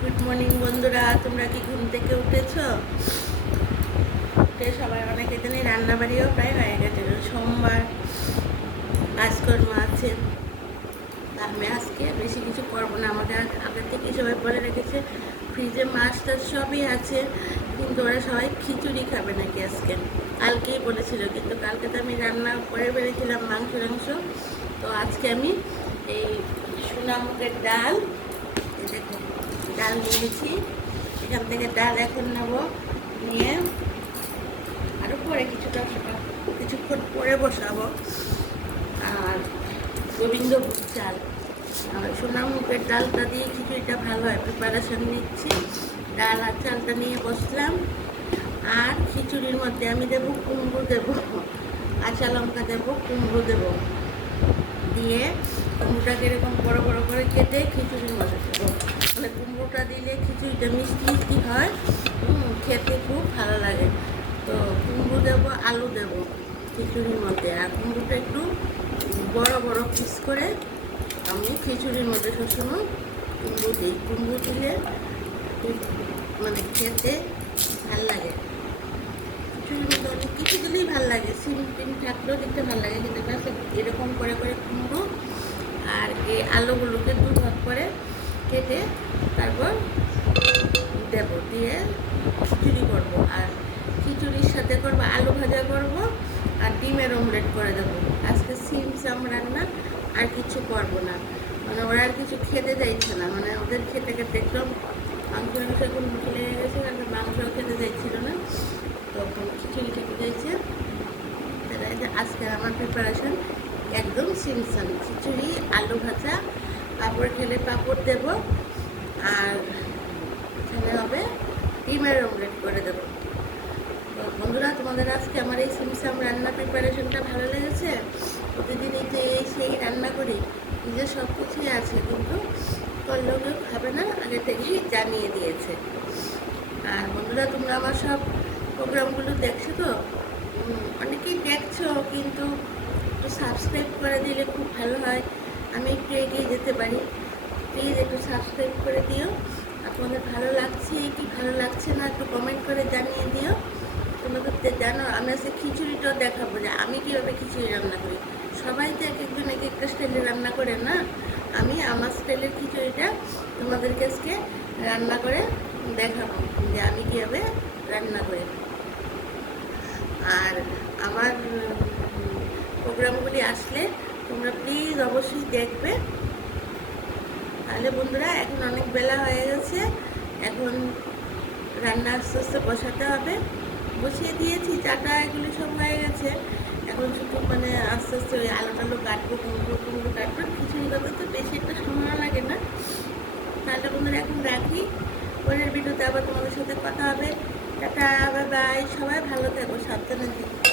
Good morning বন্ধুরা, তোমরা কি ঘুম থেকে উঠেছো? উঠে সবাই অনেকে জানি রান্নাবাড়িও প্রায় হয়ে গেছে। সোমবার কাজকর্ম আছে, আমি আজকে বেশি কিছু করবো না। আমাদের আগে থেকে সবাই বলে রেখেছে ফ্রিজে মাছ টাছ সবই আছে, কিন্তু ওরা সবাই খিচুড়ি খাবে নাকি আজকে। কালকেই বলেছিল, কিন্তু কালকে তো আমি রান্না করে বেড়েছিলাম মাংস। তো আজকে আমি এই সোনামুগের ডাল, দেখো ডাল নিয়েছি, এখান থেকে ডাল এখন নেব, নিয়ে আরও পরে কিছুক্ষণ পরে বসাবো। আর গোবিন্দভোগ চাল, সোনামুগের ডালটা দিয়ে খিচুড়িটা ভালো হয়, প্রিপারেশন নিচ্ছি। ডাল আর চালটা নিয়ে বসলাম। আর খিচুড়ির মধ্যে আমি দেবো কুমড়ো, দেবো কাঁচা লঙ্কা, দেবো কুমড়ো, দেবো দিয়ে কুমড়োটাকে এরকম বড় বড় করে কেটে খিচুড়ির মধ্যে দেবো। মানে কুমড়োটা দিলে খিচুড়িটা মিষ্টি মিষ্টি হয়, খেতে খুব ভালো লাগে। তো কুমড়ো দেবো, আলু দেবো খিচুড়ির মধ্যে। আর কুমড়োটা একটু বড় বড় পিস করে আমি খিচুড়ির মধ্যে সবসময় কুমড়ো দিই। কুমড়ো দিলে মানে খেতে ভাল লাগে। খিচুড়ির মধ্যে অনেক কিছু দিলেই ভাল লাগে, সিম টিম থাকলেও দিতে ভাল লাগে, কিন্তু এরকম করে করে কুমড়ো আর এই আলুগুলোকে দু ভাগ করে কেটে তারপর দেবো, দিয়ে খিচুড়ি করবো। আর খিচুড়ির সাথে করবো আলু ভাজা করবো আর ডিমের অমলেট করে দেবো। আজকে সিম সাম রান্না, আর কিছু করবো না। মানে ওরা আর কিছু খেতে চাইছে না, মানে ওদের খেতে খেতে একদম মাংস এখন মুখে লেগে গেছে, কারণ মাংসও খেতে চাইছিল না, তখন খিচুড়ি খেতে চাইছে। আজকের আমার প্রিপারেশন একদম সিম্পল, খিচুড়ি, আলু ভাজা, পাঁপড় খেলে পাঁপড় দেবো, আর এখানে হবে ডিমের অমলেট করে দেবো। তো বন্ধুরা, তোমাদের আজকে আমার এই সিমসাম রান্না প্রিপারেশনটা ভালো লেগেছে? প্রতিদিনই তো এই সেই রান্না করি, নিজের সব কিছুই আছে, কিন্তু করলেও কেউ খাবে না, আগে থেকেই জানিয়ে দিয়েছে। আর বন্ধুরা, তোমরা আমার সব প্রোগ্রামগুলো দেখছো তো? অনেকেই দেখছো, কিন্তু একটু সাবস্ক্রাইব করে দিলে খুব ভালো হয়, আমি একটু এগিয়ে যেতে পারি। প্লিজ একটু সাবস্ক্রাইব করে দিও। আপনাদের ভালো লাগছে কি ভালো লাগছে না একটু কমেন্ট করে জানিয়ে দিও। তোমাদের জানো আমি আজকে খিচুড়িটাও দেখাবো যে আমি কীভাবে খিচুড়ি রান্না করি। সবাই তো এক একজন এক একটা স্টাইলে রান্না করে না, আমি আমার স্টাইলের খিচুড়িটা তোমাদেরকে আজকে রান্না করে দেখাবো যে আমি কীভাবে রান্না করি। আর আমার প্রোগ্রামগুলি আসলে তোমরা প্লিজ অবশ্যই দেখবে। তাহলে বন্ধুরা, এখন অনেক বেলা হয়ে গেছে, এখন রান্না আস্তে আস্তে বসাতে হবে। বসিয়ে দিয়েছি, চাটা এগুলো সব হয়ে গেছে, এখন শুধু মানে আস্তে আস্তে ওই আলু টালু কাটবো, কুমড়ো কাটবো। খিচুড়ি করতে তো বেশি একটা সময় লাগে না। তাহলে বন্ধুরা এখন রাখি, পরের ভিডিওতে আবার তোমাদের সাথে কথা হবে। টাটা, বাই বাই, সবাই ভালো থাকো, সাবধানে থাকো।